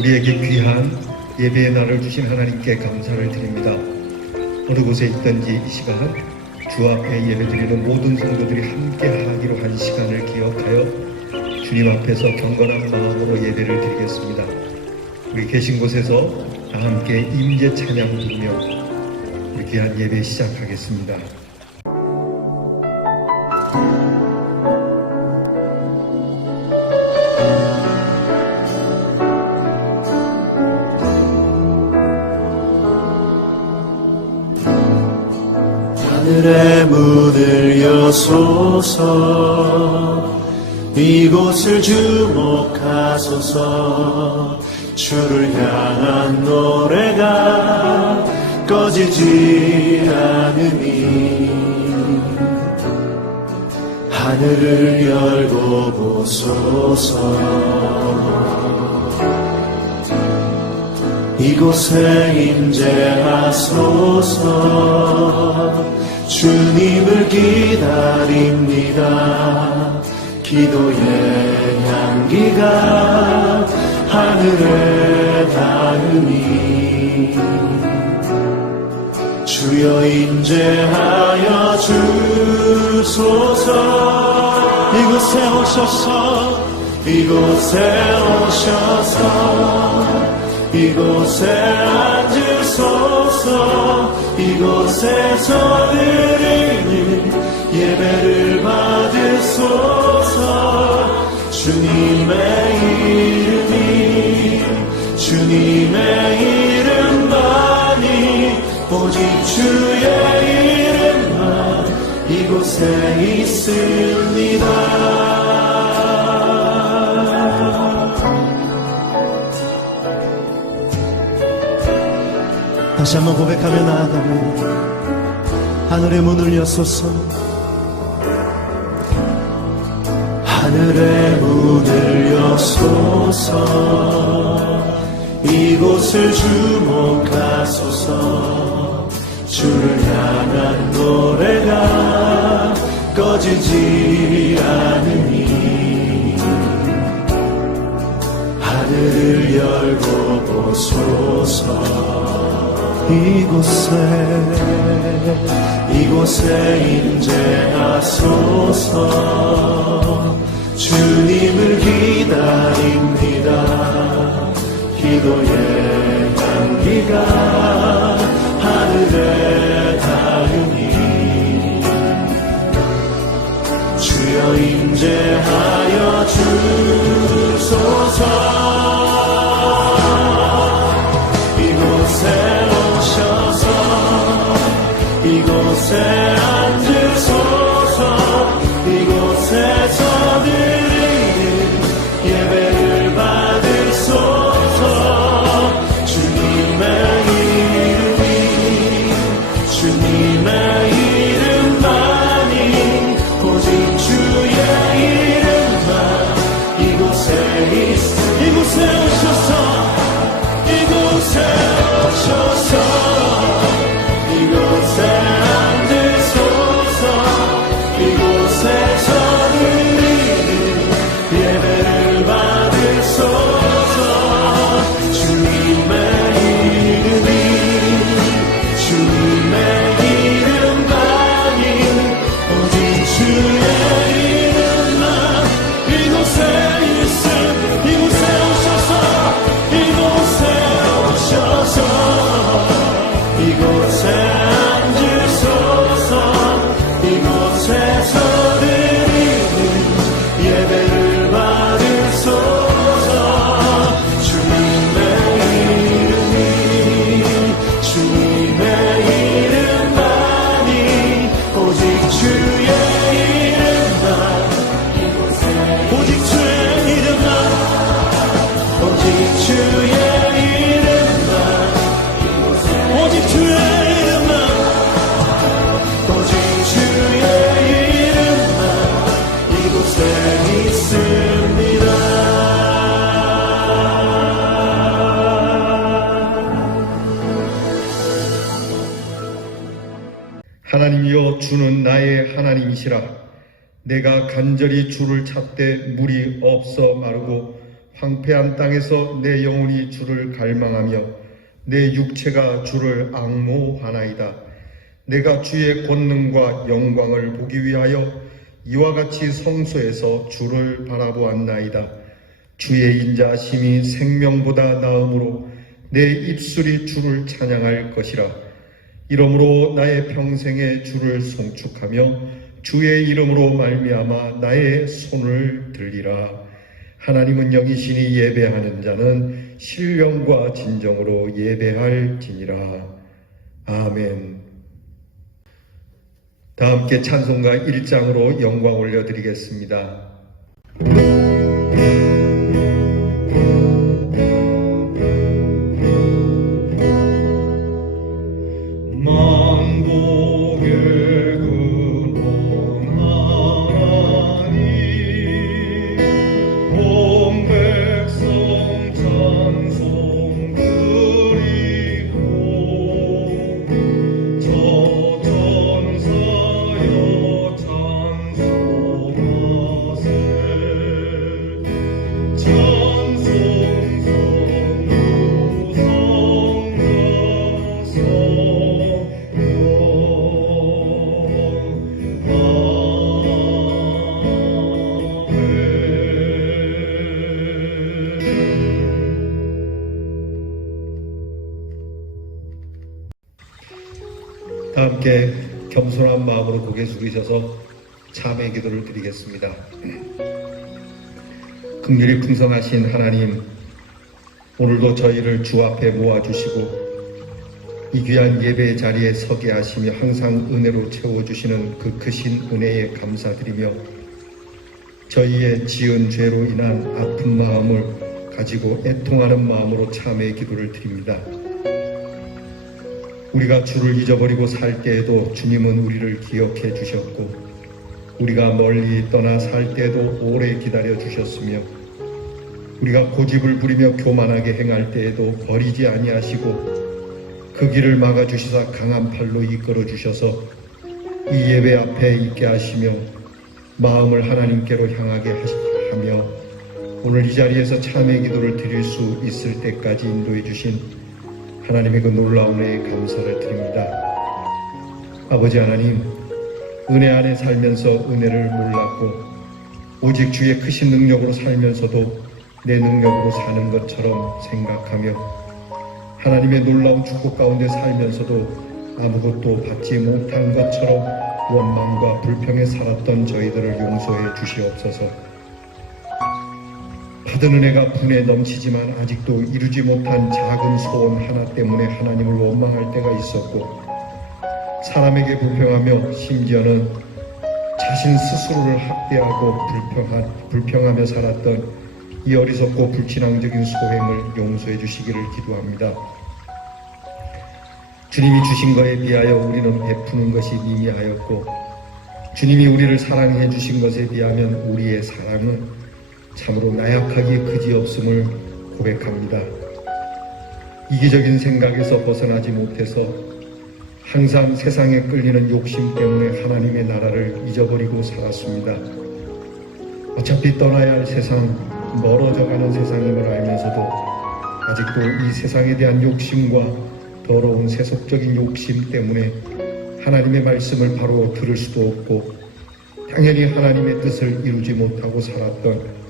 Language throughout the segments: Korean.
우리에게 귀한 예배의 날을 주신 하나님께 감사를 드립니다. 어느 곳에 있든지 이 시간 주 앞에 예배드리는 모든 성도들이 함께 하기로 한 시간을 기억하여 주님 앞에서 경건한 마음으로 예배를 드리겠습니다. 우리 계신 곳에서 다 함께 임재 찬양 부르며 우리 귀한 예배 시작하겠습니다. 하늘의 문을 여소서, 이곳을 주목하소서. 주를 향한 노래가 꺼지지 않으니 하늘을 열고 보소서. 이곳에 임재하소서. 주님을 기다립니다. 기도의 향기가 하늘에 닿으니 주여 임재하여 주소서. 이곳에 오셔서, 이곳에 오셔서, 이곳에 앉으소서. 이곳에서 드리는 예배를 받으소서. 주님의 이름이, 주님의 이름만이, 오직 주의 이름만 이곳에 있습니다. 다시 한번 고백하며 나아가면 하늘의 문을 여소서. 하늘의 문을 여소서. 이곳을 주목하소서. 주를 향한 노래가 꺼지지 않으니 하늘을 열고 보소서. 이곳에 임재하소서. 주님을 기다립니다. 기도의 향기가 하늘에 닿으니 주여 임재하여 주소서. 이곳에 오셔서, 이곳에 앉으소서. 이곳에서 드리는 예배를 받으소서. 주님의 이름이, 주님의 이름만이, 오직 주의 이름만 이곳에 있어. 이곳에 오셔서, 이곳에 오셔서, 이곳에 앉으소서. 이곳에서 드리는 예배를 받으소서. 주님의 이름이, 주님의 이름만이, 오직 주의 이름만 이곳에 있음. 이곳에 오셔서, 이곳에 오셔서, 이곳에 앉으소서. 이곳에서 드리는 예배를 받으소서. 주님의 이름이, 주님의 이름만이, 오직 주의 이름만, 오직 주의 이름만, 오직 주의 이름만, 오직 주의 이름만, 오직 주의 이름만 이곳에 있습니다. 하나님이여, 주는 나의 하나님이시라. 내가 간절히 주를 찾되 물이 없어 마르고 황폐한 땅에서 내 영혼이 주를 갈망하며 내 육체가 주를 앙모하나이다. 내가 주의 권능과 영광을 보기 위하여 이와 같이 성소에서 주를 바라보았나이다. 주의 인자하심이 생명보다 나음으로 내 입술이 주를 찬양할 것이라. 이러므로 나의 평생에 주를 송축하며 주의 이름으로 말미암아 나의 손을 들리라. 하나님은 영이시니 예배하는 자는 신령과 진정으로 예배할지니라. 아멘. 다 함께 찬송가 1장으로 영광 올려드리겠습니다. 다 함께 겸손한 마음으로 고개 숙이셔서 참회 기도를 드리겠습니다. 긍휼이 풍성하신 하나님, 오늘도 저희를 주 앞에 모아주시고 이 귀한 예배의 자리에 서게 하시며 항상 은혜로 채워주시는 그 크신 은혜에 감사드리며 저희의 지은 죄로 인한 아픈 마음을 가지고 애통하는 마음으로 참회 기도를 드립니다. 우리가 주를 잊어버리고 살 때에도 주님은 우리를 기억해 주셨고 우리가 멀리 떠나 살 때에도 오래 기다려 주셨으며 우리가 고집을 부리며 교만하게 행할 때에도 버리지 아니하시고 그 길을 막아주시사 강한 팔로 이끌어 주셔서 이 예배 앞에 있게 하시며 마음을 하나님께로 향하게 하며 오늘 이 자리에서 참회 기도를 드릴 수 있을 때까지 인도해 주신 하나님의 그 놀라운 은혜에 감사를 드립니다. 아버지 하나님, 은혜 안에 살면서 은혜를 몰랐고 오직 주의 크신 능력으로 살면서도 내 능력으로 사는 것처럼 생각하며 하나님의 놀라운 축복 가운데 살면서도 아무것도 받지 못한 것처럼 원망과 불평에 살았던 저희들을 용서해 주시옵소서. 받은 은혜가 분에 넘치지만 아직도 이루지 못한 작은 소원 하나 때문에 하나님을 원망할 때가 있었고 사람에게 불평하며 심지어는 자신 스스로를 학대하고 불평하며 살았던 이 어리석고 불신앙적인 소행을 용서해 주시기를 기도합니다. 주님이 주신 것에 비하여 우리는 베푸는 것이 미미하였고 주님이 우리를 사랑해 주신 것에 비하면 우리의 사랑은 참으로 나약하기 그지없음을 고백합니다. 이기적인 생각에서 벗어나지 못해서 항상 세상에 끌리는 욕심 때문에 하나님의 나라를 잊어버리고 살았습니다. 어차피 떠나야 할 세상, 멀어져가는 세상임을 알면서도 아직도 이 세상에 대한 욕심과 더러운 세속적인 욕심 때문에 하나님의 말씀을 바로 들을 수도 없고 당연히 하나님의 뜻을 이루지 못하고 살았던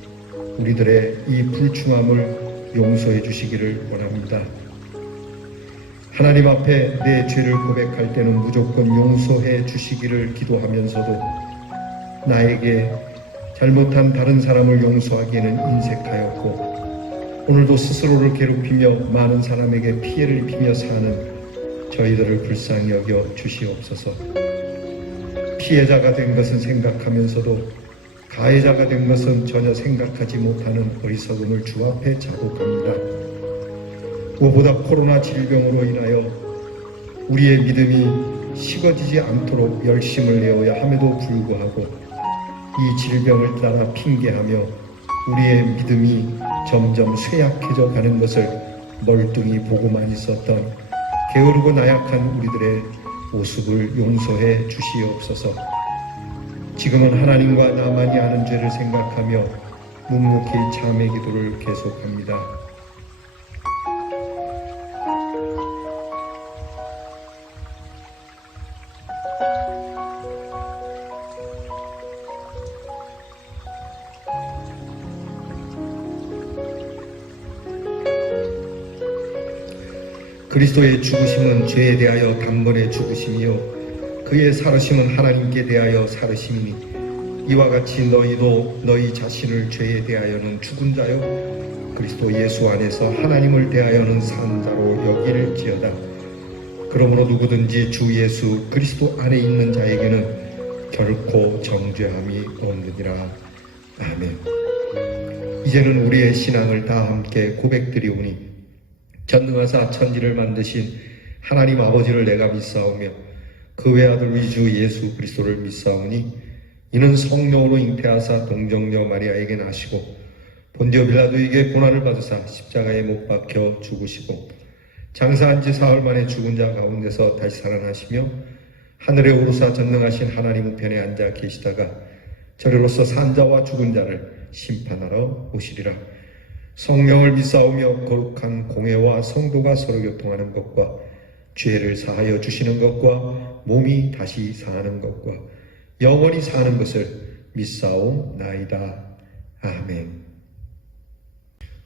우리들의 이 불충함을 용서해 주시기를 원합니다. 하나님 앞에 내 죄를 고백할 때는 무조건 용서해 주시기를 기도하면서도 나에게 잘못한 다른 사람을 용서하기에는 인색하였고 오늘도 스스로를 괴롭히며 많은 사람에게 피해를 입히며 사는 저희들을 불쌍히 여겨 주시옵소서. 피해자가 된 것은 생각하면서도 가해자가 된 것은 전혀 생각하지 못하는 어리석음을 주 앞에 자복합니다. 무엇보다 코로나 질병으로 인하여 우리의 믿음이 식어지지 않도록 열심을 내어야 함에도 불구하고 이 질병을 따라 핑계하며 우리의 믿음이 점점 쇠약해져 가는 것을 멀뚱히 보고만 있었던 게으르고 나약한 우리들의 모습을 용서해 주시옵소서. 지금은 하나님과 나만이 아는 죄를 생각하며 묵묵히 참회 기도를 계속합니다. 그리스도의 죽으심은 죄에 대하여 단번에 죽으심이요 그의 살으심은 하나님께 대하여 살으심이니 이와 같이 너희도 너희 자신을 죄에 대하여는 죽은 자요 그리스도 예수 안에서 하나님을 대하여는 산 자로 여길지어다. 그러므로 누구든지 주 예수 그리스도 안에 있는 자에게는 결코 정죄함이 없느니라. 아멘. 이제는 우리의 신앙을 다 함께 고백드리오니 전능하사 천지를 만드신 하나님 아버지를 내가 믿사오며 그 외아들 우리 주 예수 그리스도를 믿사오니 이는 성령으로 잉태하사 동정녀 마리아에게 나시고 본디오 빌라도에게 고난을 받으사 십자가에 못 박혀 죽으시고 장사한 지 사흘 만에 죽은 자 가운데서 다시 살아나시며 하늘에 오르사 전능하신 하나님 우편에 앉아 계시다가 저리로서 산 자와 죽은 자를 심판하러 오시리라. 성령을 믿사오며 거룩한 공회와 성도가 서로 교통하는 것과 죄를 사하여 주시는 것과 몸이 다시 사는 것과 영원히 사는 것을 믿사옵나이다. 아멘.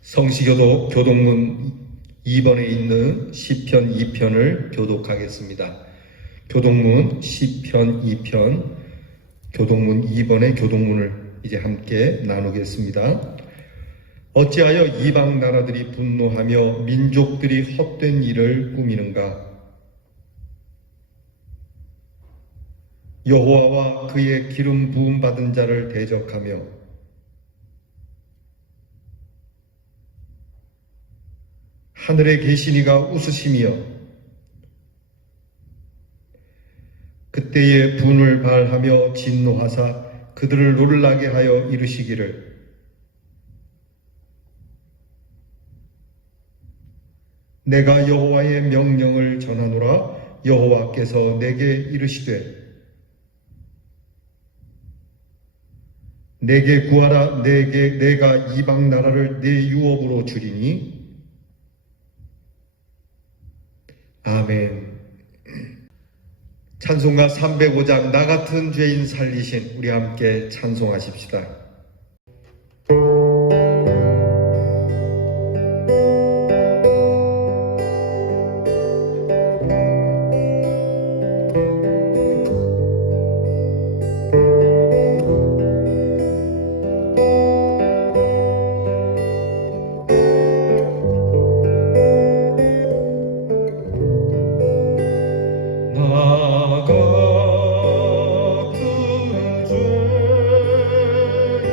성시교도 교독문 2번에 있는 시편 2편을 교독하겠습니다. 교독문 시편 2편 교독문 2번의 교독문을 이제 함께 나누겠습니다. 어찌하여 이방 나라들이 분노하며 민족들이 헛된 일을 꾸미는가? 여호와와 그의 기름 부음 받은 자를 대적하며 하늘에 계신 이가 웃으시며 그때에 분을 발하며 진노하사 그들을 놀라게 하여 이르시기를 내가 여호와의 명령을 전하노라. 여호와께서 내게 이르시되 내게 구하라. 내가 이방 나라를 내 유업으로 주리니. 아멘. 찬송가 305장 나 같은 죄인 살리신 우리 함께 찬송하십시다. 나 같은 죄인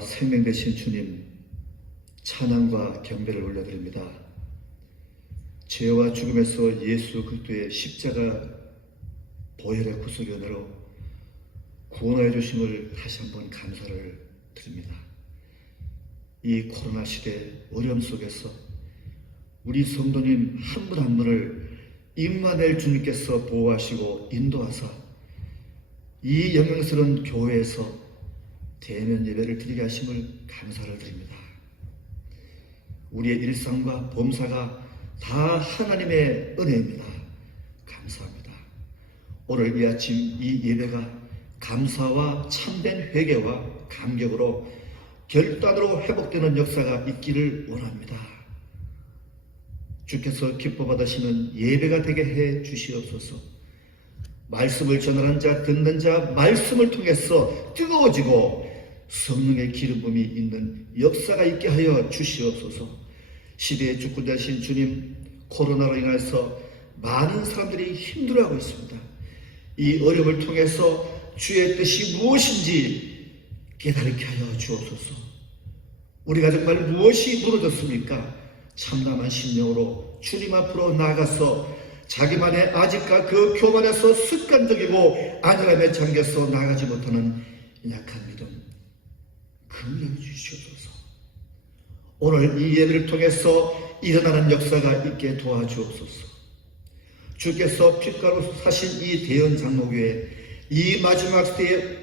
생명 되신 주님, 찬양과 경배를 올려드립니다. 죄와 죽음에서 예수 그리스도의 십자가 보혈의 구속의 은혜로 구원하여 주심을 다시 한번 감사를 드립니다. 이 코로나 시대 어려움 속에서 우리 성도님 한 분 한 분을 임마누엘 주님께서 보호하시고 인도하사 이 영광스러운 교회에서 대면 예배를 드리게 하심을 감사를 드립니다. 우리의 일상과 범사가 다 하나님의 은혜입니다. 감사합니다. 오늘 이 아침 이 예배가 감사와 참된 회개와 감격으로 결단으로 회복되는 역사가 있기를 원합니다. 주께서 기뻐 받으시는 예배가 되게 해 주시옵소서. 말씀을 전하는 자, 듣는 자, 말씀을 통해서 뜨거워지고 성령의 기름 부음이 있는 역사가 있게 하여 주시옵소서. 시대의 주권 되신 주님, 코로나로 인해서 많은 사람들이 힘들어하고 있습니다. 이 어려움을 통해서 주의 뜻이 무엇인지 깨달게 하여 주옵소서. 우리가 정말 무엇이 무너졌습니까? 참담한 심령으로 주님 앞으로 나아가서 자기만의 아직과 그 교만에서 습관적이고 안일함에 잠겨서 나가지 못하는 약한 믿음 긍휼히 주시옵소서. 오늘 이 예배를 통해서 일어나는 역사가 있게 도와주옵소서. 주께서 빛가루 사신 이 대현 장로교회 이 마지막 시대에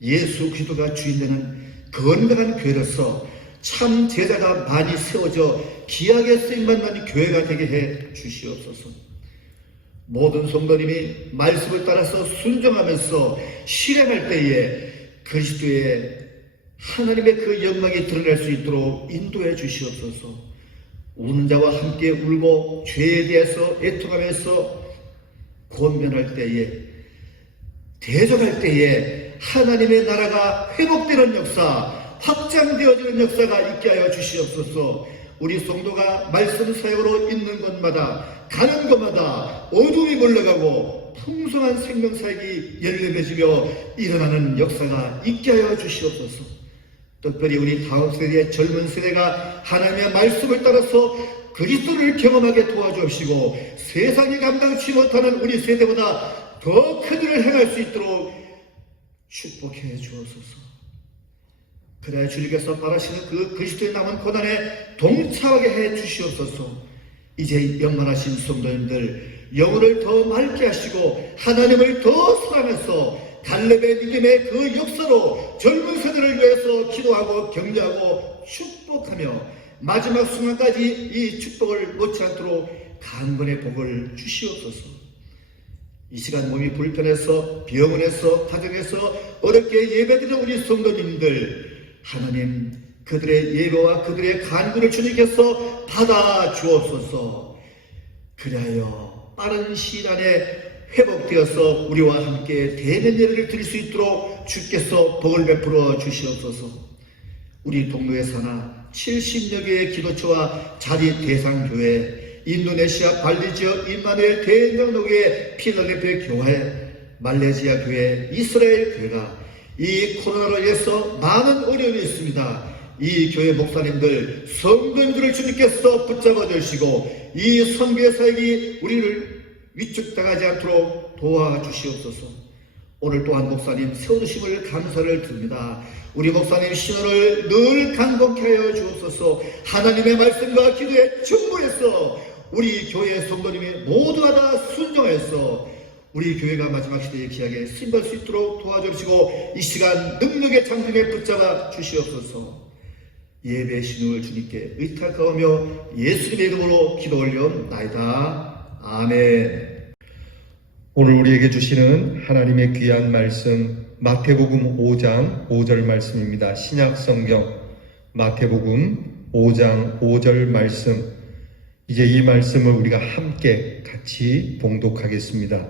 예수 그리스도가 주인되는 건강한 교회로서 참 제자가 많이 세워져 귀하게 쓰임받는 교회가 되게 해 주시옵소서. 모든 성도님이 말씀을 따라서 순종하면서 실행할 때에 그리스도의 하나님의 그 영광이 드러날 수 있도록 인도해 주시옵소서. 우는 자와 함께 울고 죄에 대해서 애통하면서 권면할 때에 대적할 때에 하나님의 나라가 회복되는 역사, 확장되어지는 역사가 있게 하여 주시옵소서. 우리 성도가 말씀 사역으로 있는 곳마다 가는 곳마다 어둠이 물러가고 풍성한 생명 사역이 열려맺으며 일어나는 역사가 있게 하여 주시옵소서. 특별히 우리 다음 세대의 젊은 세대가 하나님의 말씀을 따라서 그리스도를 경험하게 도와주옵시고 세상이 감당치 못하는 우리 세대보다 더 큰 일을 행할 수 있도록 축복해 주옵소서. 그래야 주님께서 바라시는 그 그리스도의 남은 고난에 동참하게 해 주시옵소서. 이제 영원하신 성도님들 영혼을 더 맑게 하시고 하나님을 더 사랑해서 갈렙의 믿음의 그 역사로 젊은 세대를 위해서 기도하고 격려하고 축복하며 마지막 순간까지 이 축복을 놓지 않도록 강건의 복을 주시옵소서. 이 시간 몸이 불편해서 병원에서 가정에서 어렵게 예배드리는 우리 성도님들 하나님 그들의 예배와 그들의 간구를 주님께서 받아 주옵소서. 그리하여 빠른 시일 안에 회복되어서 우리와 함께 대면 예배를 드릴 수 있도록 주께서 복을 베풀어 주시옵소서. 우리 동로에 사나 70여 개의 기도처와 자리 대상교회, 인도네시아 발리 지역 임마누엘 대장로교회, 필라델피아 교회, 말레이시아 교회, 이스라엘 교회가 이 코로나로 인해서 많은 어려움이 있습니다. 이 교회 목사님들, 성도님들을 주님께서 붙잡아 주시고 이 선교의 사역이 우리를 위축당하지 않도록 도와주시옵소서. 오늘 또한 목사님 세워주심을 감사를 드립니다. 우리 목사님 신호를 늘 강건케 하여 주옵소서. 하나님의 말씀과 기도에 충분해서 우리 교회의 성도님이 모두가 다 순종해서 우리 교회가 마지막 시대에 귀하게 쓰임받을 수 있도록 도와주시고 이 시간 능력의 장중에 붙잡아 주시옵소서. 예배의 신을 주님께 의탁하오며 예수님의 이름으로 기도 올려옵나이다. 아멘. 오늘 우리에게 주시는 하나님의 귀한 말씀 마태복음 5장 5절 말씀입니다. 신약 성경 마태복음 5장 5절 말씀. 이제 이 말씀을 우리가 함께 같이 봉독하겠습니다.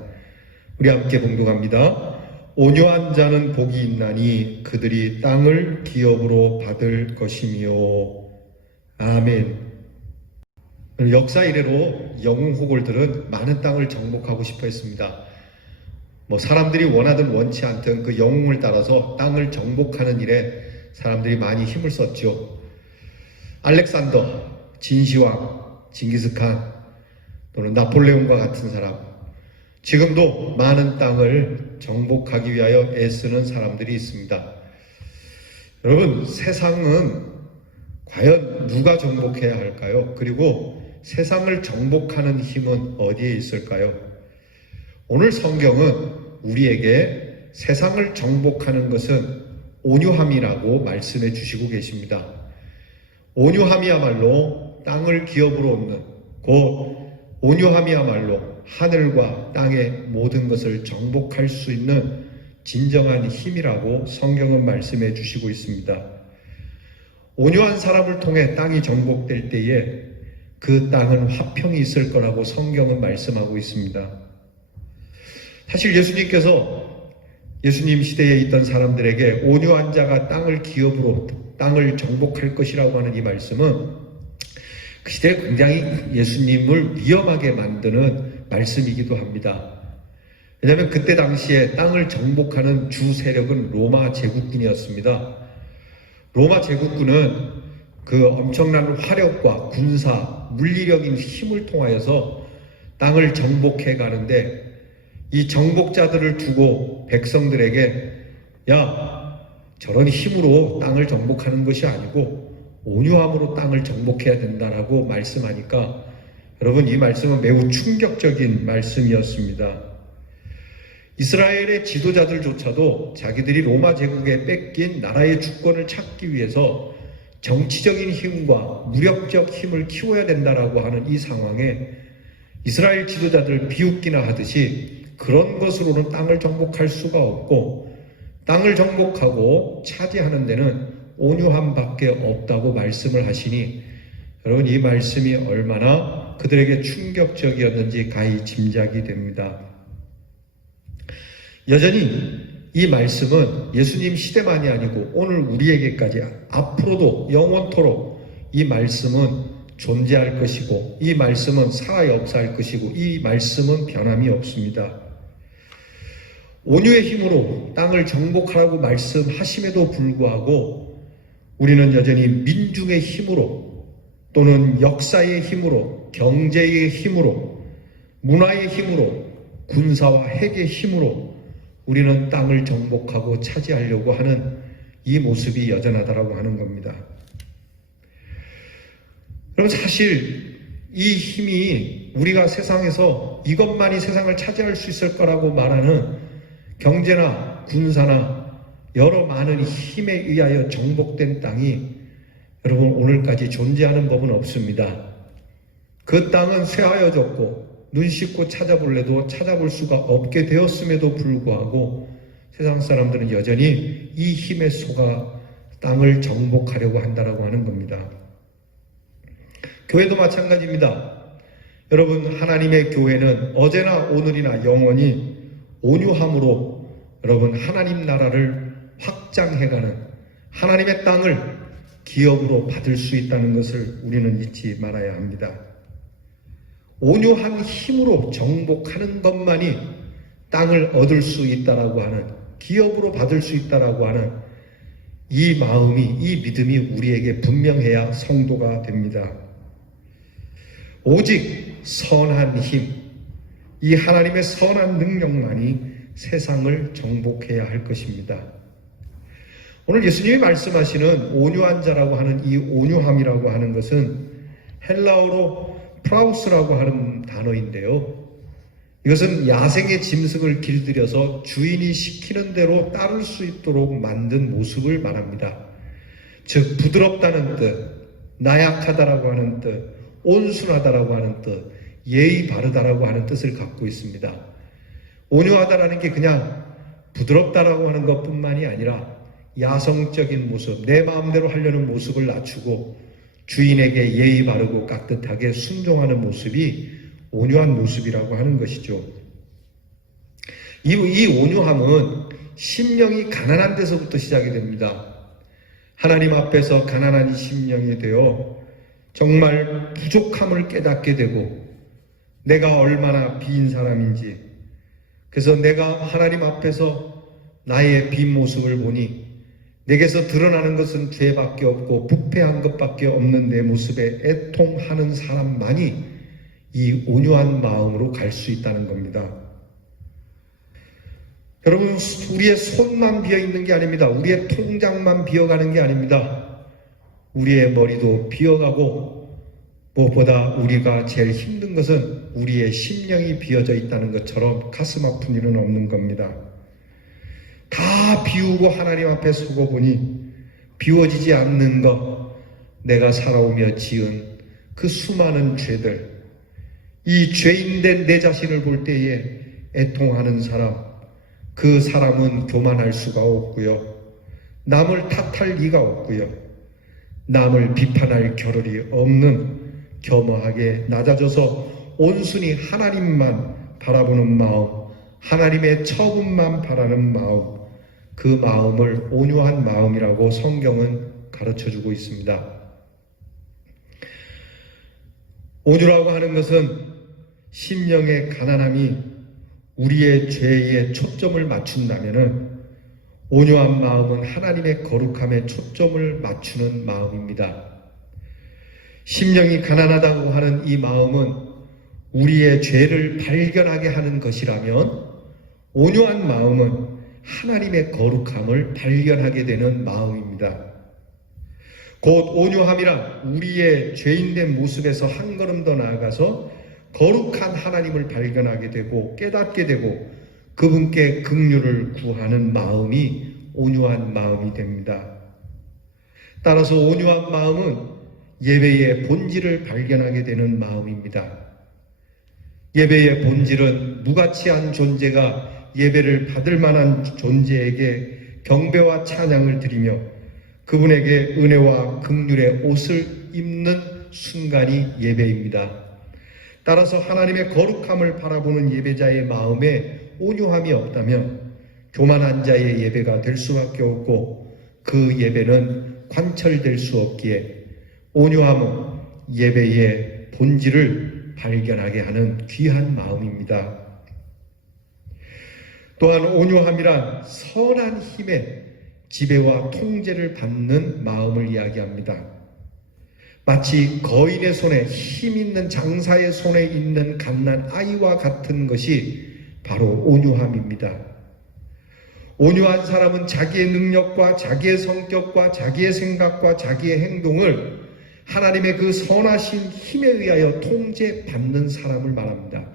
우리 함께 봉독합니다. 온유한 자는 복이 있나니 그들이 땅을 기업으로 받을 것이며. 아멘. 역사 이래로 영웅 호골들은 많은 땅을 정복하고 싶어 했습니다. 사람들이 원하든 원치 않든 그 영웅을 따라서 땅을 정복하는 일에 사람들이 많이 힘을 썼죠. 알렉산더, 진시황, 징기스칸 또는 나폴레옹과 같은 사람, 지금도 많은 땅을 정복하기 위하여 애쓰는 사람들이 있습니다. 여러분, 세상은 과연 누가 정복해야 할까요? 그리고 세상을 정복하는 힘은 어디에 있을까요? 오늘 성경은 우리에게 세상을 정복하는 것은 온유함이라고 말씀해 주시고 계십니다. 온유함이야말로 땅을 기업으로 얻는, 곧 온유함이야말로 하늘과 땅의 모든 것을 정복할 수 있는 진정한 힘이라고 성경은 말씀해 주시고 있습니다. 온유한 사람을 통해 땅이 정복될 때에 그 땅은 화평이 있을 거라고 성경은 말씀하고 있습니다. 사실 예수님 시대에 있던 사람들에게 온유한 자가 땅을 기업으로 땅을 정복할 것이라고 하는 이 말씀은 그 시대에 굉장히 예수님을 위험하게 만드는 말씀이기도 합니다. 왜냐하면 그때 당시에 땅을 정복하는 주 세력은 로마 제국군이었습니다. 로마 제국군은 그 엄청난 화력과 군사, 물리력인 힘을 통하여서 땅을 정복해 가는데, 이 정복자들을 두고 백성들에게 야, 저런 힘으로 땅을 정복하는 것이 아니고 온유함으로 땅을 정복해야 된다라고 말씀하니까, 여러분, 이 말씀은 매우 충격적인 말씀이었습니다. 이스라엘의 지도자들조차도 자기들이 로마 제국에 뺏긴 나라의 주권을 찾기 위해서 정치적인 힘과 무력적 힘을 키워야 된다라고 하는 이 상황에 이스라엘 지도자들 비웃기나 하듯이 그런 것으로는 땅을 정복할 수가 없고, 땅을 정복하고 차지하는 데는 온유함밖에 없다고 말씀을 하시니, 여러분, 이 말씀이 얼마나 그들에게 충격적이었는지 가히 짐작이 됩니다. 여전히 이 말씀은 예수님 시대만이 아니고 오늘 우리에게까지 앞으로도 영원토록 이 말씀은 존재할 것이고, 이 말씀은 살아 역사할 것이고, 이 말씀은 변함이 없습니다. 온유의 힘으로 땅을 정복하라고 말씀하심에도 불구하고 우리는 여전히 민중의 힘으로 또는 역사의 힘으로, 경제의 힘으로, 문화의 힘으로, 군사와 핵의 힘으로 우리는 땅을 정복하고 차지하려고 하는 이 모습이 여전하다라고 하는 겁니다. 여러분, 사실 이 힘이 우리가 세상에서 이것만이 세상을 차지할 수 있을 거라고 말하는 경제나 군사나 여러 많은 힘에 의하여 정복된 땅이 여러분 오늘까지 존재하는 법은 없습니다. 그 땅은 쇠하여졌고 눈 씻고 찾아볼래도 찾아볼 수가 없게 되었음에도 불구하고 세상 사람들은 여전히 이 힘에 속아 땅을 정복하려고 한다라고 하는 겁니다. 교회도 마찬가지입니다. 여러분, 하나님의 교회는 어제나 오늘이나 영원히 온유함으로 여러분 하나님 나라를 확장해가는, 하나님의 땅을 기업으로 받을 수 있다는 것을 우리는 잊지 말아야 합니다. 온유한 힘으로 정복하는 것만이 땅을 얻을 수 있다라고 하는, 기업으로 받을 수 있다라고 하는 이 마음이, 이 믿음이 우리에게 분명해야 성도가 됩니다. 오직 선한 힘, 이 하나님의 선한 능력만이 세상을 정복해야 할 것입니다. 오늘 예수님이 말씀하시는 온유한 자라고 하는 이 온유함이라고 하는 것은 헬라어로 프라우스라고 하는 단어인데요. 이것은 야생의 짐승을 길들여서 주인이 시키는 대로 따를 수 있도록 만든 모습을 말합니다. 즉, 부드럽다는 뜻, 나약하다라고 하는 뜻, 온순하다라고 하는 뜻, 예의 바르다라고 하는 뜻을 갖고 있습니다. 온유하다라는 게 그냥 부드럽다라고 하는 것뿐만이 아니라 야성적인 모습, 내 마음대로 하려는 모습을 낮추고 주인에게 예의 바르고 깍듯하게 순종하는 모습이 온유한 모습이라고 하는 것이죠. 이 온유함은 심령이 가난한 데서부터 시작이 됩니다. 하나님 앞에서 가난한 심령이 되어 정말 부족함을 깨닫게 되고 내가 얼마나 빈 사람인지, 그래서 내가 하나님 앞에서 나의 빈 모습을 보니 내게서 드러나는 것은 죄밖에 없고 부패한 것밖에 없는 내 모습에 애통하는 사람만이 이 온유한 마음으로 갈 수 있다는 겁니다. 여러분, 우리의 손만 비어 있는 게 아닙니다. 우리의 통장만 비어가는 게 아닙니다. 우리의 머리도 비어가고, 무엇보다 우리가 제일 힘든 것은 우리의 심령이 비어져 있다는 것처럼 가슴 아픈 일은 없는 겁니다. 다 비우고 하나님 앞에 서고 보니 비워지지 않는 것, 내가 살아오며 지은 그 수많은 죄들, 이 죄인된 내 자신을 볼 때에 애통하는 사람, 그 사람은 교만할 수가 없고요. 남을 탓할 리가 없고요. 남을 비판할 겨를이 없는 겸허하게 낮아져서 온순히 하나님만 바라보는 마음, 하나님의 처분만 바라는 마음, 그 마음을 온유한 마음이라고 성경은 가르쳐주고 있습니다. 온유라고 하는 것은 심령의 가난함이 우리의 죄에 초점을 맞춘다면은 온유한 마음은 하나님의 거룩함에 초점을 맞추는 마음입니다. 심령이 가난하다고 하는 이 마음은 우리의 죄를 발견하게 하는 것이라면 온유한 마음은 하나님의 거룩함을 발견하게 되는 마음입니다. 곧 온유함이란 우리의 죄인된 모습에서 한 걸음 더 나아가서 거룩한 하나님을 발견하게 되고 깨닫게 되고 그분께 긍휼을 구하는 마음이 온유한 마음이 됩니다. 따라서 온유한 마음은 예배의 본질을 발견하게 되는 마음입니다. 예배의 본질은 무가치한 존재가 예배를 받을 만한 존재에게 경배와 찬양을 드리며 그분에게 은혜와 긍휼의 옷을 입는 순간이 예배입니다. 따라서 하나님의 거룩함을 바라보는 예배자의 마음에 온유함이 없다면 교만한 자의 예배가 될 수밖에 없고 그 예배는 관철될 수 없기에 온유함은 예배의 본질을 발견하게 하는 귀한 마음입니다. 또한 온유함이란 선한 힘의 지배와 통제를 받는 마음을 이야기합니다. 마치 거인의 손에 힘 있는 장사의 손에 있는 갓난 아이와 같은 것이 바로 온유함입니다. 온유한 사람은 자기의 능력과 자기의 성격과 자기의 생각과 자기의 행동을 하나님의 그 선하신 힘에 의하여 통제받는 사람을 말합니다.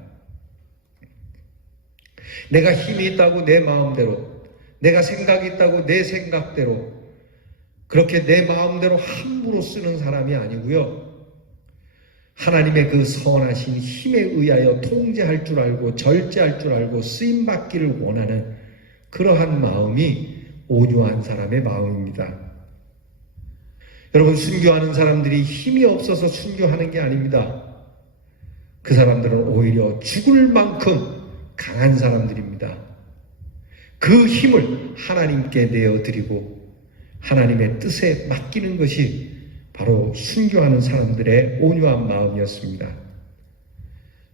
내가 힘이 있다고 내 마음대로, 내가 생각이 있다고 내 생각대로, 그렇게 내 마음대로 함부로 쓰는 사람이 아니고요. 하나님의 그 선하신 힘에 의하여 통제할 줄 알고 절제할 줄 알고 쓰임받기를 원하는 그러한 마음이 온유한 사람의 마음입니다. 여러분, 순교하는 사람들이 힘이 없어서 순교하는 게 아닙니다. 그 사람들은 오히려 죽을 만큼 강한 사람들입니다. 그 힘을 하나님께 내어드리고 하나님의 뜻에 맡기는 것이 바로 순교하는 사람들의 온유한 마음이었습니다.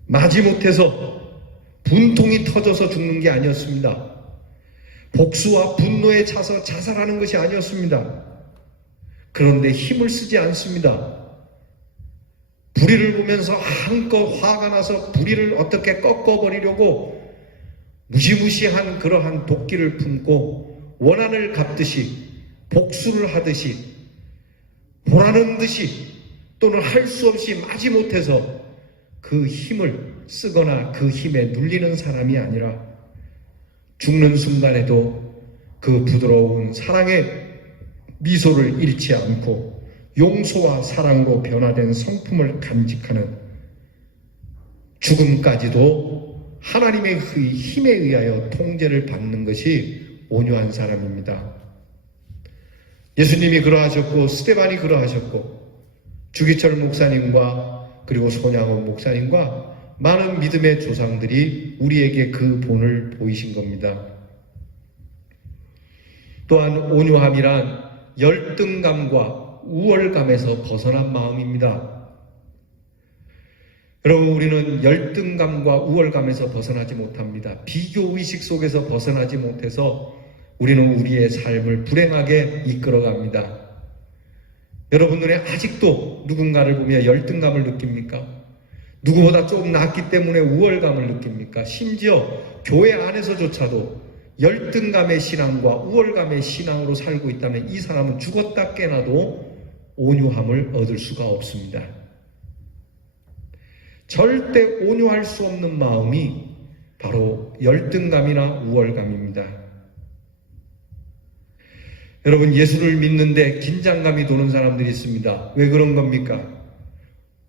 마지못해서 분통이 터져서 죽는 게 아니었습니다. 복수와 분노에 차서 자살하는 것이 아니었습니다. 그런데 힘을 쓰지 않습니다. 불의를 보면서 한껏 화가 나서 불의를 어떻게 꺾어버리려고 무시무시한 그러한 도끼를 품고 원한을 갚듯이 복수를 하듯이 보라는 듯이 또는 할 수 없이 마지못해서 그 힘을 쓰거나 그 힘에 눌리는 사람이 아니라 죽는 순간에도 그 부드러운 사랑의 미소를 잃지 않고 용서와 사랑으로 변화된 성품을 간직하는 죽음까지도 하나님의 힘에 의하여 통제를 받는 것이 온유한 사람입니다. 예수님이 그러하셨고 스데반이 그러하셨고 주기철 목사님과 그리고 손양원 목사님과 많은 믿음의 조상들이 우리에게 그 본을 보이신 겁니다. 또한 온유함이란 열등감과 우월감에서 벗어난 마음입니다. 여러분, 우리는 열등감과 우월감에서 벗어나지 못합니다. 비교의식 속에서 벗어나지 못해서 우리는 우리의 삶을 불행하게 이끌어갑니다. 여러분 눈에 아직도 누군가를 보며 열등감을 느낍니까? 누구보다 좀 낫기 때문에 우월감을 느낍니까? 심지어 교회 안에서조차도 열등감의 신앙과 우월감의 신앙으로 살고 있다면 이 사람은 죽었다 깨나도 온유함을 얻을 수가 없습니다. 절대 온유할 수 없는 마음이 바로 열등감이나 우월감입니다. 여러분, 예수를 믿는데 긴장감이 도는 사람들이 있습니다. 왜 그런 겁니까?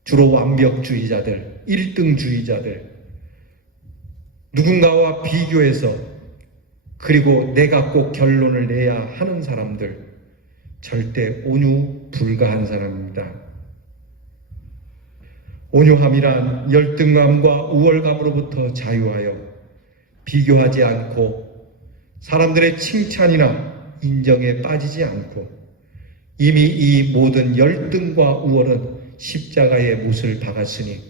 주로 완벽주의자들, 1등주의자들, 누군가와 비교해서 그리고 내가 꼭 결론을 내야 하는 사람들, 절대 온유 불가한 사람입니다. 온유함이란 열등감과 우월감으로부터 자유하여 비교하지 않고 사람들의 칭찬이나 인정에 빠지지 않고 이미 이 모든 열등과 우월은 십자가의 못을 박았으니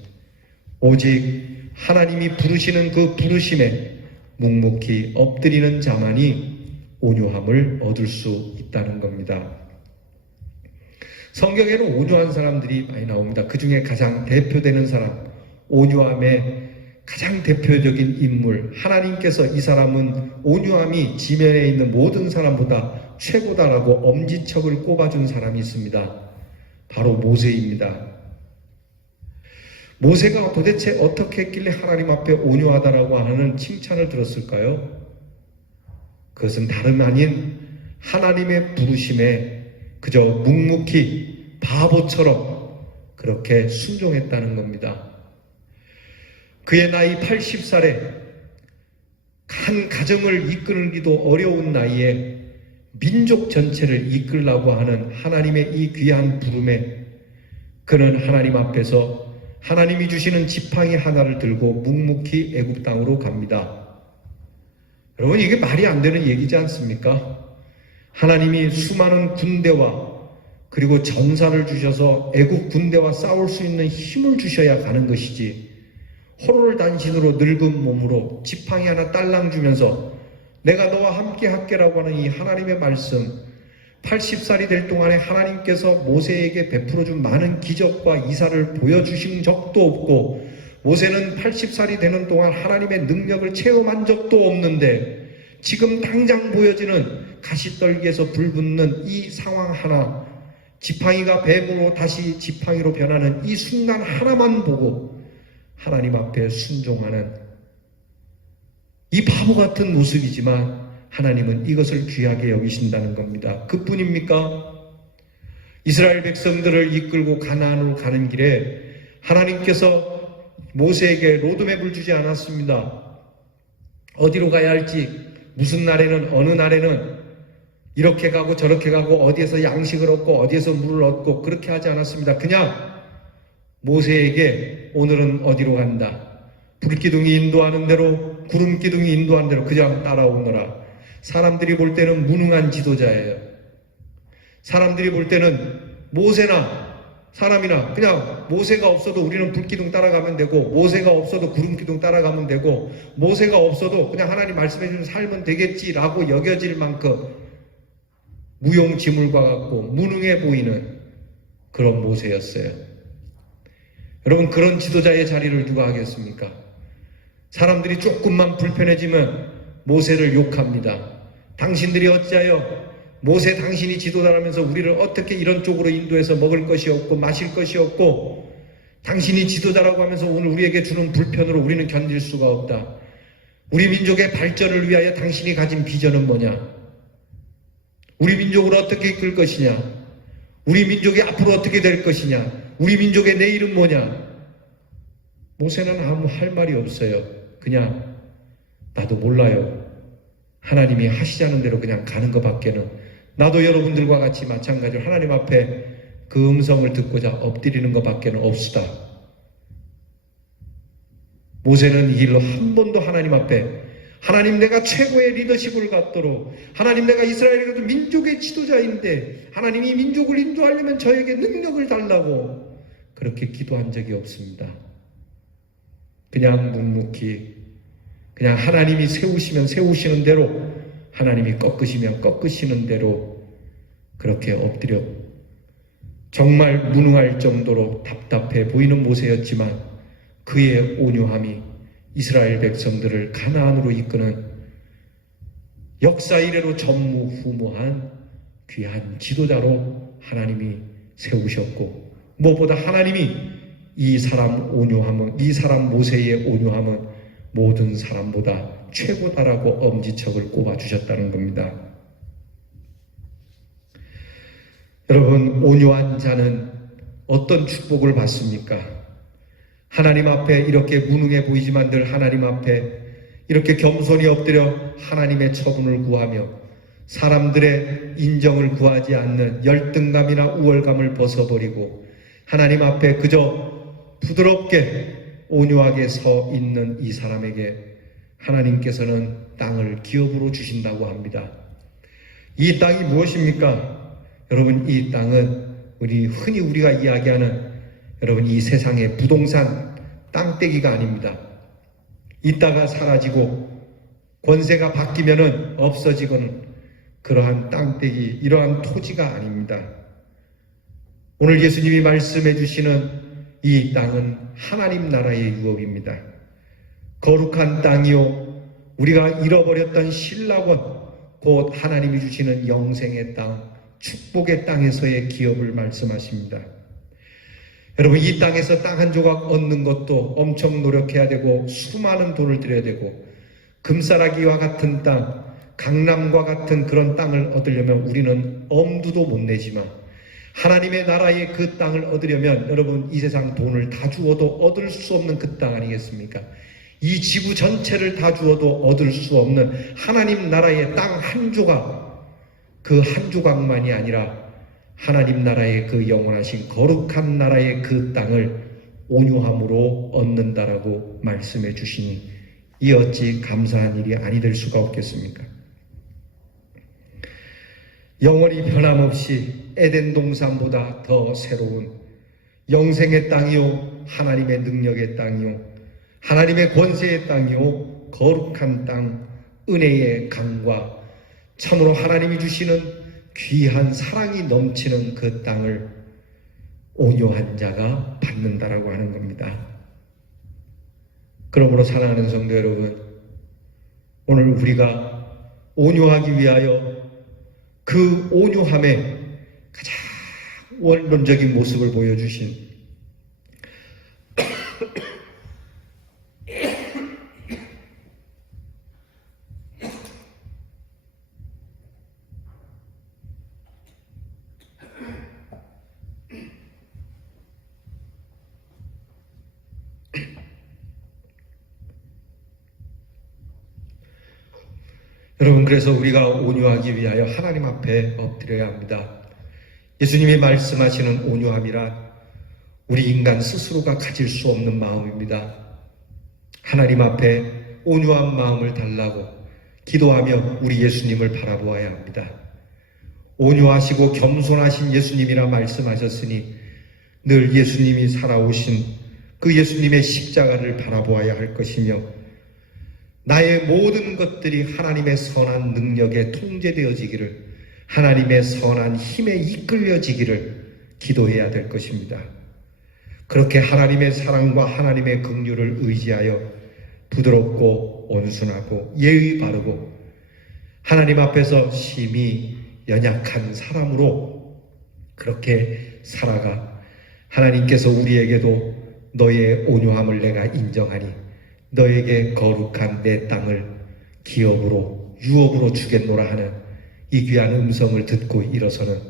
오직 하나님이 부르시는 그 부르심에 묵묵히 엎드리는 자만이 온유함을 얻을 수 있다는 겁니다. 성경에는 온유한 사람들이 많이 나옵니다. 그 중에 가장 대표되는 사람, 온유함의 가장 대표적인 인물, 하나님께서 이 사람은 온유함이 지면에 있는 모든 사람보다 최고다라고 엄지척을 꼽아준 사람이 있습니다. 바로 모세입니다. 모세가 도대체 어떻게 했길래 하나님 앞에 온유하다라고 하는 칭찬을 들었을까요? 그것은 다름 아닌 하나님의 부르심에 그저 묵묵히 바보처럼 그렇게 순종했다는 겁니다. 그의 나이 80살에 한 가정을 이끌기도 어려운 나이에 민족 전체를 이끌라고 하는 하나님의 이 귀한 부름에 그는 하나님 앞에서 하나님이 주시는 지팡이 하나를 들고 묵묵히 애굽 땅으로 갑니다. 여러분, 이게 말이 안 되는 얘기지 않습니까? 하나님이 수많은 군대와 그리고 전사를 주셔서 애굽 군대와 싸울 수 있는 힘을 주셔야 가는 것이지, 호롤 단신으로 늙은 몸으로 지팡이 하나 딸랑 주면서 내가 너와 함께 할게라고 하는 이 하나님의 말씀, 80살이 될 동안에 하나님께서 모세에게 베풀어준 많은 기적과 이사를 보여주신 적도 없고 모세는 80살이 되는 동안 하나님의 능력을 체험한 적도 없는데 지금 당장 보여지는 가시떨기에서 불붙는 이 상황 하나, 지팡이가 뱀으로 다시 지팡이로 변하는 이 순간 하나만 보고 하나님 앞에 순종하는 이 바보 같은 모습이지만 하나님은 이것을 귀하게 여기신다는 겁니다. 그뿐입니까? 이스라엘 백성들을 이끌고 가나안으로 가는 길에 하나님께서 모세에게 로드맵을 주지 않았습니다. 어디로 가야 할지, 무슨 날에는 어느 날에는 이렇게 가고 저렇게 가고 어디에서 양식을 얻고 어디에서 물을 얻고 그렇게 하지 않았습니다. 그냥 모세에게 오늘은 어디로 간다, 불기둥이 인도하는 대로 구름기둥이 인도하는 대로 그냥 따라오너라. 사람들이 볼 때는 무능한 지도자예요. 사람들이 볼 때는 모세나 사람이나 그냥 모세가 없어도 우리는 불기둥 따라가면 되고 모세가 없어도 구름기둥 따라가면 되고 모세가 없어도 그냥 하나님 말씀해 주는 삶은 되겠지라고 여겨질 만큼 무용지물과 같고 무능해 보이는 그런 모세였어요. 여러분, 그런 지도자의 자리를 누가 하겠습니까? 사람들이 조금만 불편해지면 모세를 욕합니다. 당신들이 어찌하여 모세 당신이 지도자라면서 우리를 어떻게 이런 쪽으로 인도해서 먹을 것이 없고 마실 것이 없고 당신이 지도자라고 하면서 오늘 우리에게 주는 불편으로 우리는 견딜 수가 없다. 우리 민족의 발전을 위하여 당신이 가진 비전은 뭐냐? 우리 민족을 어떻게 이끌 것이냐? 우리 민족이 앞으로 어떻게 될 것이냐? 우리 민족의 내일은 뭐냐? 모세는 아무 할 말이 없어요. 그냥 나도 몰라요. 하나님이 하시자는 대로 그냥 가는 것밖에는. 나도 여러분들과 같이 마찬가지로 하나님 앞에 그 음성을 듣고자 엎드리는 것밖에는 없수다. 모세는 이 길로 한 번도 하나님 앞에 하나님, 내가 최고의 리더십을 갖도록, 하나님, 내가 이스라엘에도 민족의 지도자인데 하나님이 민족을 인도하려면 저에게 능력을 달라고 그렇게 기도한 적이 없습니다. 그냥 묵묵히 그냥 하나님이 세우시면 세우시는 대로 하나님이 꺾으시면 꺾으시는 대로 그렇게 엎드려 정말 무능할 정도로 답답해 보이는 모세였지만 그의 온유함이 이스라엘 백성들을 가나안으로 이끄는 역사 이래로 전무후무한 귀한 지도자로 하나님이 세우셨고, 무엇보다 하나님이 이 사람 모세의 온유함은 모든 사람보다 최고다라고 엄지척을 꼽아주셨다는 겁니다. 여러분, 온유한 자는 어떤 축복을 받습니까? 하나님 앞에 이렇게 무능해 보이지만 늘 하나님 앞에 이렇게 겸손히 엎드려 하나님의 처분을 구하며 사람들의 인정을 구하지 않는 열등감이나 우월감을 벗어버리고 하나님 앞에 그저 부드럽게 온유하게 서 있는 이 사람에게 하나님께서는 땅을 기업으로 주신다고 합니다. 이 땅이 무엇입니까? 여러분, 이 땅은 흔히 우리가 이야기하는 여러분 이 세상의 부동산 땅떼기가 아닙니다. 있다가 사라지고 권세가 바뀌면은 없어지고는 그러한 땅떼기, 이러한 토지가 아닙니다. 오늘 예수님이 말씀해 주시는 이 땅은 하나님 나라의 유업입니다. 거룩한 땅이요, 우리가 잃어버렸던 신라원, 곧 하나님이 주시는 영생의 땅, 축복의 땅에서의 기업을 말씀하십니다. 여러분, 이 땅에서 땅 한 조각 얻는 것도 엄청 노력해야 되고 수많은 돈을 들여야 되고, 금싸라기와 같은 땅, 강남과 같은 그런 땅을 얻으려면 우리는 엄두도 못 내지만 하나님의 나라의 그 땅을 얻으려면 여러분, 이 세상 돈을 다 주어도 얻을 수 없는 그 땅 아니겠습니까? 이 지구 전체를 다 주어도 얻을 수 없는 하나님 나라의 땅 한 조각, 그 한 조각만이 아니라 하나님 나라의 그 영원하신 거룩한 나라의 그 땅을 온유함으로 얻는다라고 말씀해 주시니 이 어찌 감사한 일이 아니 될 수가 없겠습니까? 영원히 변함없이 에덴 동산보다 더 새로운 영생의 땅이요, 하나님의 능력의 땅이요, 하나님의 권세의 땅이요, 거룩한 땅, 은혜의 강과 참으로 하나님이 주시는 귀한 사랑이 넘치는 그 땅을 온유한 자가 받는다라고 하는 겁니다. 그러므로 사랑하는 성도 여러분, 오늘 우리가 온유하기 위하여 그 온유함의 가장 원론적인 모습을 보여주신 여러분, 그래서 우리가 온유하기 위하여 하나님 앞에 엎드려야 합니다. 예수님이 말씀하시는 온유함이란 우리 인간 스스로가 가질 수 없는 마음입니다. 하나님 앞에 온유한 마음을 달라고 기도하며 우리 예수님을 바라보아야 합니다. 온유하시고 겸손하신 예수님이라 말씀하셨으니 늘 예수님이 살아오신 그 예수님의 십자가를 바라보아야 할 것이며, 나의 모든 것들이 하나님의 선한 능력에 통제되어지기를, 하나님의 선한 힘에 이끌려지기를 기도해야 될 것입니다. 그렇게 하나님의 사랑과 하나님의 긍휼을 의지하여 부드럽고 온순하고 예의 바르고 하나님 앞에서 심히 연약한 사람으로 그렇게 살아가 하나님께서 우리에게도 너의 온유함을 내가 인정하니 너에게 거룩한 내 땅을 기업으로 유업으로 주겠노라 하는 이 귀한 음성을 듣고 일어서는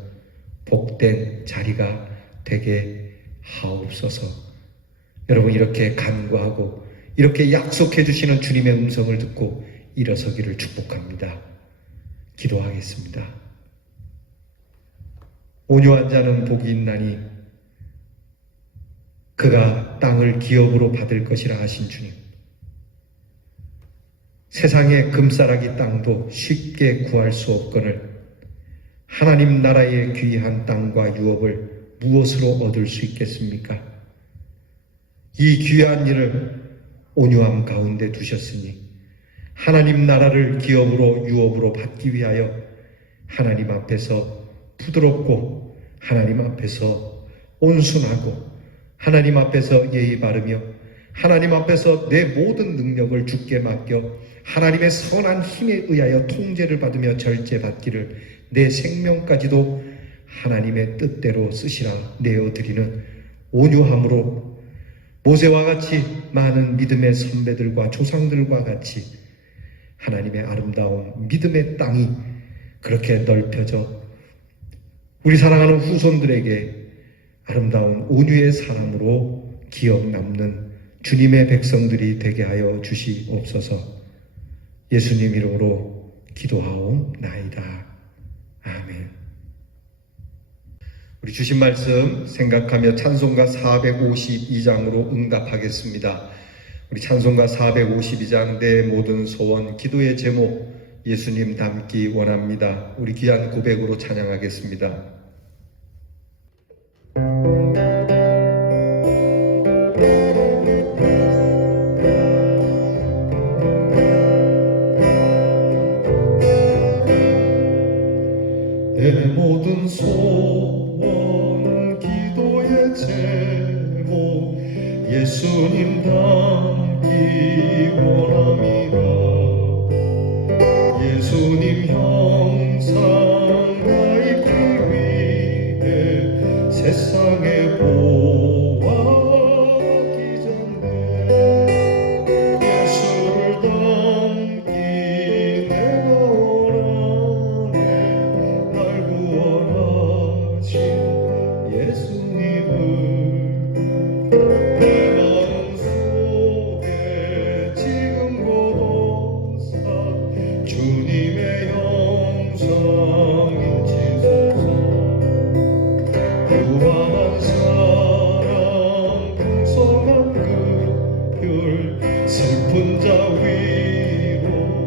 복된 자리가 되게 하옵소서. 여러분, 이렇게 간구하고 이렇게 약속해 주시는 주님의 음성을 듣고 일어서기를 축복합니다. 기도하겠습니다. 온유한 자는 복이 있나니 그가 땅을 기업으로 받을 것이라 하신 주님, 세상의 금싸라기 땅도 쉽게 구할 수 없거늘 하나님 나라의 귀한 땅과 유업을 무엇으로 얻을 수 있겠습니까? 이 귀한 일을 온유함 가운데 두셨으니 하나님 나라를 기업으로 유업으로 받기 위하여 하나님 앞에서 부드럽고 하나님 앞에서 온순하고 하나님 앞에서 예의 바르며 하나님 앞에서 내 모든 능력을 주께 맡겨 하나님의 선한 힘에 의하여 통제를 받으며 절제받기를 내 생명까지도 하나님의 뜻대로 쓰시라 내어드리는 온유함으로 모세와 같이 많은 믿음의 선배들과 조상들과 같이 하나님의 아름다운 믿음의 땅이 그렇게 넓혀져 우리 사랑하는 후손들에게 아름다운 온유의 사람으로 기억 남는 주님의 백성들이 되게 하여 주시옵소서. 예수님 이름으로 기도하옵나이다. 아멘. 우리 주신 말씀 생각하며 찬송가 452장으로 응답하겠습니다. 우리 찬송가 452장 내 모든 소원 기도의 제목 예수님 닮기 원합니다. 우리 귀한 고백으로 찬양하겠습니다. 내 모든 소원 기도의 제목 예수님 닮기 원합니다. 예수님 형상 닮기 위해 세상에 보았기 전에 예수를 닮기 내가 원하네. 날 구원하신 예수님을 내 마음속에 지금 고도사 주님의 형상인 지소서. 유한한 사람 풍성한 그별 슬픈 자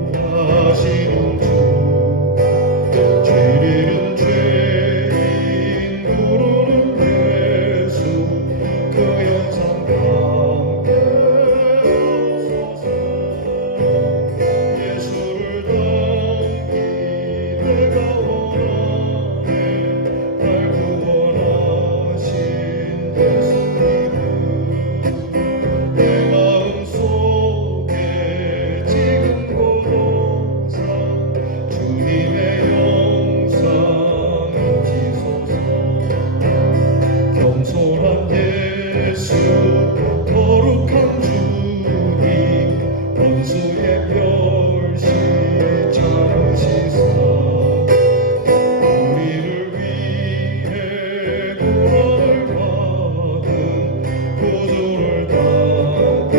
위로하시는 주 죄리는 죄인 부르는 예수 그 영상 담게 하소서. 예수를 닮기 내가 원하네. 날 구원하신 예수님을 내 마음속에 지금 고도사 주님의 영상인 지소서. 겸손한 예수 거룩한 주님 원수의 별시 참으시사 우리를 위해 구원을 받은 구주를 닮게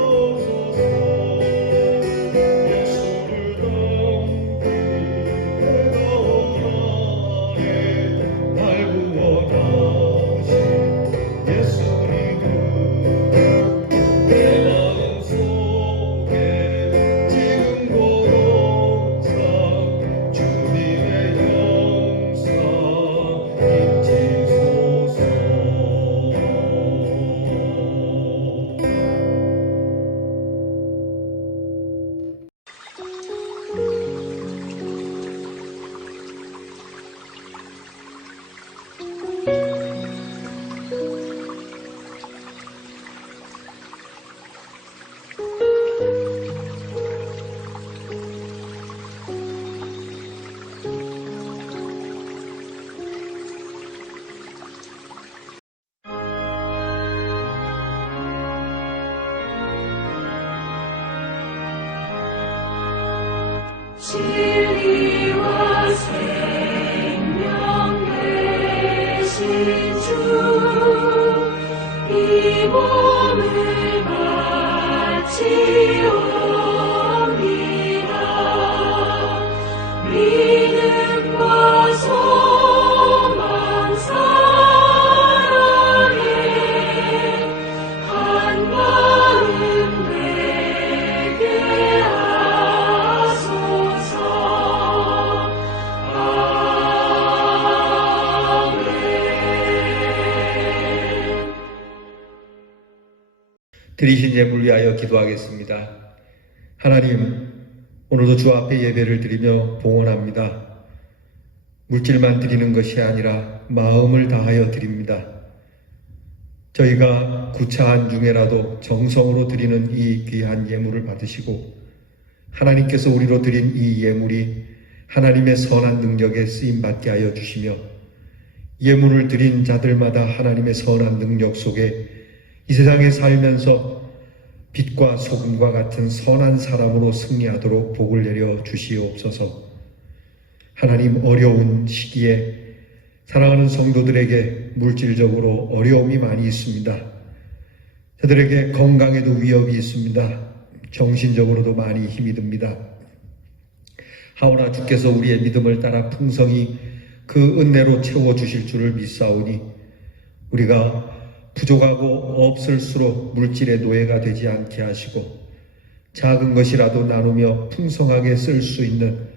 하소서. 예수를 닮기 내가 원하네. 날 구원하신 예수님을 내 마음속에 지금 고도사 주님의 영상인 지소서. 진리와 생명 되신 주, 이 몸을 바치옵니다. 믿음과 소망 사랑에 한 마음 되게 하소서. 드리신 예물 위하여 기도하겠습니다. 하나님, 오늘도 주 앞에 예배를 드리며 봉헌합니다. 물질만 드리는 것이 아니라 마음을 다하여 드립니다. 저희가 구차한 중에라도 정성으로 드리는 이 귀한 예물을 받으시고 하나님께서 우리로 드린 이 예물이 하나님의 선한 능력에 쓰임받게 하여 주시며 예물을 드린 자들마다 하나님의 선한 능력 속에 이 세상에 살면서 빛과 소금과 같은 선한 사람으로 승리하도록 복을 내려 주시옵소서. 하나님, 어려운 시기에 사랑하는 성도들에게 물질적으로 어려움이 많이 있습니다. 저들에게 건강에도 위협이 있습니다. 정신적으로도 많이 힘이 듭니다. 하오나 주께서 우리의 믿음을 따라 풍성히 그 은혜로 채워주실 줄을 믿사오니 우리가 부족하고 없을수록 물질의 노예가 되지 않게 하시고 작은 것이라도 나누며 풍성하게 쓸 수 있는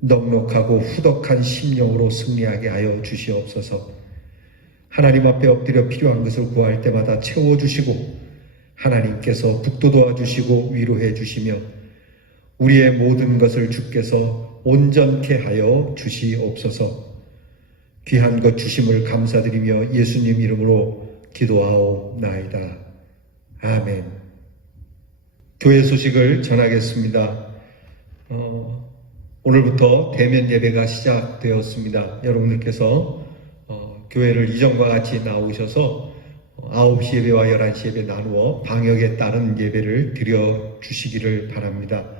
넉넉하고 후덕한 심령으로 승리하게 하여 주시옵소서. 하나님 앞에 엎드려 필요한 것을 구할 때마다 채워주시고 하나님께서 북돋워 주시고 위로해 주시며 우리의 모든 것을 주께서 온전케 하여 주시옵소서. 귀한 것 주심을 감사드리며 예수님 이름으로 기도하옵나이다. 아멘. 교회 소식을 전하겠습니다. 오늘부터 대면 예배가 시작되었습니다. 여러분들께서 교회를 이전과 같이 나오셔서 9시 예배와 11시 예배 나누어 방역에 따른 예배를 드려 주시기를 바랍니다.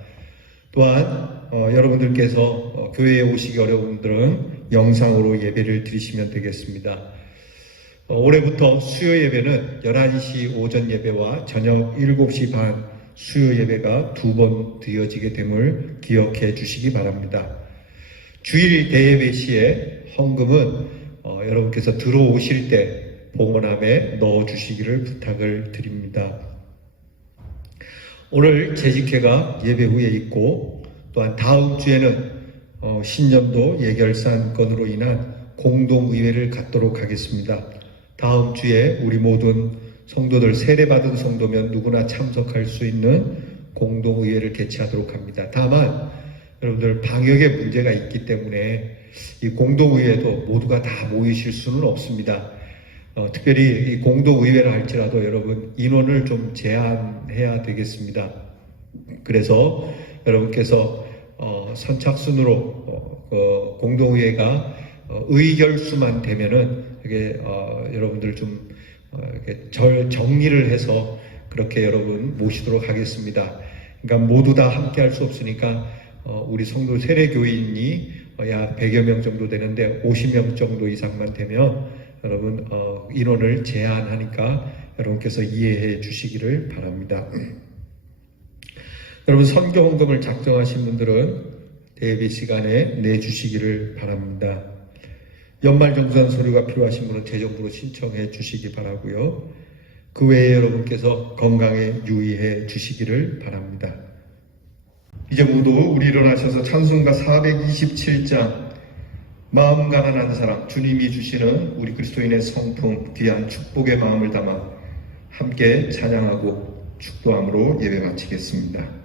또한 여러분들께서 교회에 오시기 어려운 분들은 영상으로 예배를 드리시면 되겠습니다. 올해부터 수요 예배는 11시 오전 예배와 저녁 7시 반 수요 예배가 2번 드려지게 됨을 기억해 주시기 바랍니다. 주일 대예배 시에 헌금은 여러분께서 들어오실 때 봉헌함에 넣어 주시기를 부탁을 드립니다. 오늘 재직회가 예배 후에 있고 또한 다음 주에는 신년도 예결산 건으로 인한 공동의회를 갖도록 하겠습니다. 다음 주에 우리 모든 성도들, 세례받은 성도면 누구나 참석할 수 있는 공동의회를 개최하도록 합니다. 다만 여러분들 방역에 문제가 있기 때문에 이 공동의회도 모두가 다 모이실 수는 없습니다. 특별히 이 공동의회를 할지라도 여러분 인원을 좀 제한해야 되겠습니다. 그래서 여러분께서 선착순으로 공동의회가 의결수만 되면은 이게 여러분들 좀 이렇게 정리를 해서 그렇게 여러분 모시도록 하겠습니다. 그러니까 모두 다 함께 할 수 없으니까 우리 성도 세례교인이 약 100여 명 정도 되는데 50명 정도 이상만 되면 여러분 인원을 제한하니까 여러분께서 이해해 주시기를 바랍니다. 여러분 선교 헌금을 작정하신 분들은 예배 시간에 내주시기를 바랍니다. 연말정산 서류가 필요하신 분은 재정부로 신청해 주시기 바라고요. 그 외에 여러분께서 건강에 유의해 주시기를 바랍니다. 이제 모두 우리 일어나셔서 찬송가 427장 마음 가난한 사람, 주님이 주시는 우리 그리스도인의 성품, 귀한 축복의 마음을 담아 함께 찬양하고 축도함으로 예배 마치겠습니다.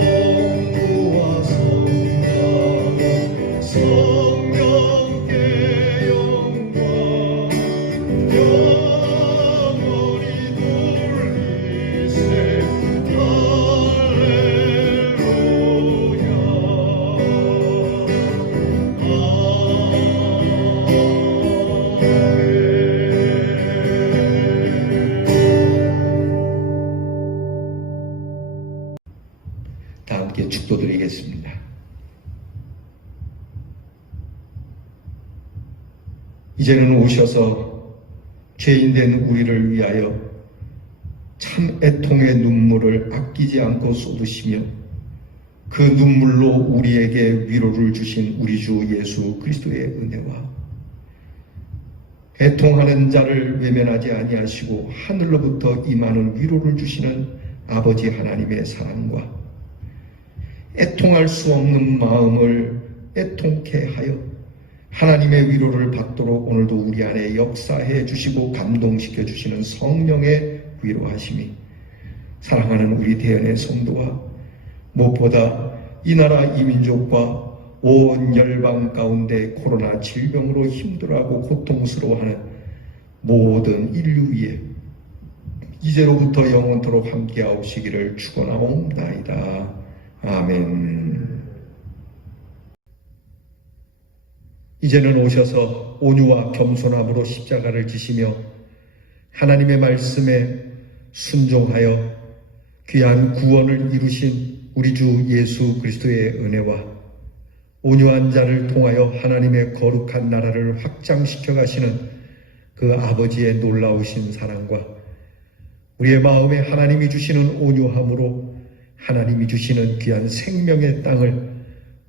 성부와 성자 성령께 영광 영원히 돌리세 다 함께 축도드리겠습니다. 이제는 오셔서 죄인된 우리를 위하여 참 애통의 눈물을 아끼지 않고 쏟으시며 그 눈물로 우리에게 위로를 주신 우리 주 예수 그리스도의 은혜와 애통하는 자를 외면하지 아니하시고 하늘로부터 임하는 위로를 주시는 아버지 하나님의 사랑과 애통할 수 없는 마음을 애통케 하여 하나님의 위로를 받도록 오늘도 우리 안에 역사해 주시고 감동시켜 주시는 성령의 위로하심이 사랑하는 우리 대연의 성도와 무엇보다 이 나라 이 민족과 온 열방 가운데 코로나 질병으로 힘들어하고 고통스러워하는 모든 인류 위에 이제로부터 영원토록 함께하시기를 축원하옵나이다. 아멘. 이제는 오셔서 온유와 겸손함으로 십자가를 지시며 하나님의 말씀에 순종하여 귀한 구원을 이루신 우리 주 예수 그리스도의 은혜와 온유한 자를 통하여 하나님의 거룩한 나라를 확장시켜 가시는 그 아버지의 놀라우신 사랑과 우리의 마음에 하나님이 주시는 온유함으로 하나님이 주시는 귀한 생명의 땅을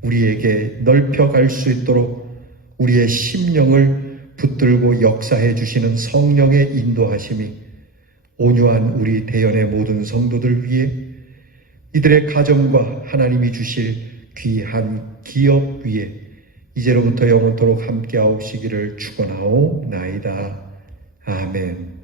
우리에게 넓혀갈 수 있도록 우리의 심령을 붙들고 역사해 주시는 성령의 인도하심이 온유한 우리 대연의 모든 성도들 위해 이들의 가정과 하나님이 주실 귀한 기업 위에 이제로부터 영원토록 함께하옵시기를 축원하옵나이다. 아멘.